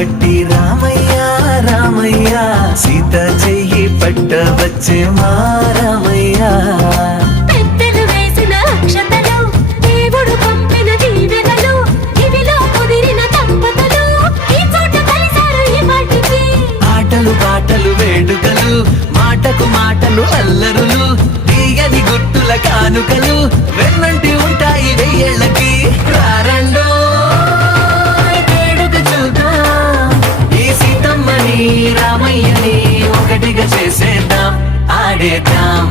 పట్టి రామయ్య రామయ్య సీత చెయ్యి పట్ట వచ్చే మా రామయ్య. పెద్దలు వేసిన అక్షతలు, దేవుడు పంపిన దీవెనలు, ఇవిలో కుదిరిన దంపతులు ఈ చోట కలిసారు ఈ పాటికి. ఆటలు పాటలు వేడుకలు, మాటకు మాటలు అల్లరులు, తీయని గుర్తుల కానుకలు వెన్నంటి ఉంటాయి వెయ్యేళ్ళకి. రారండో వేడుక చూద్దాం, ఈ సీతమ్మని రామయ్యని ఒకటిగా చేసేద్దాం, ఆడేద్దాం.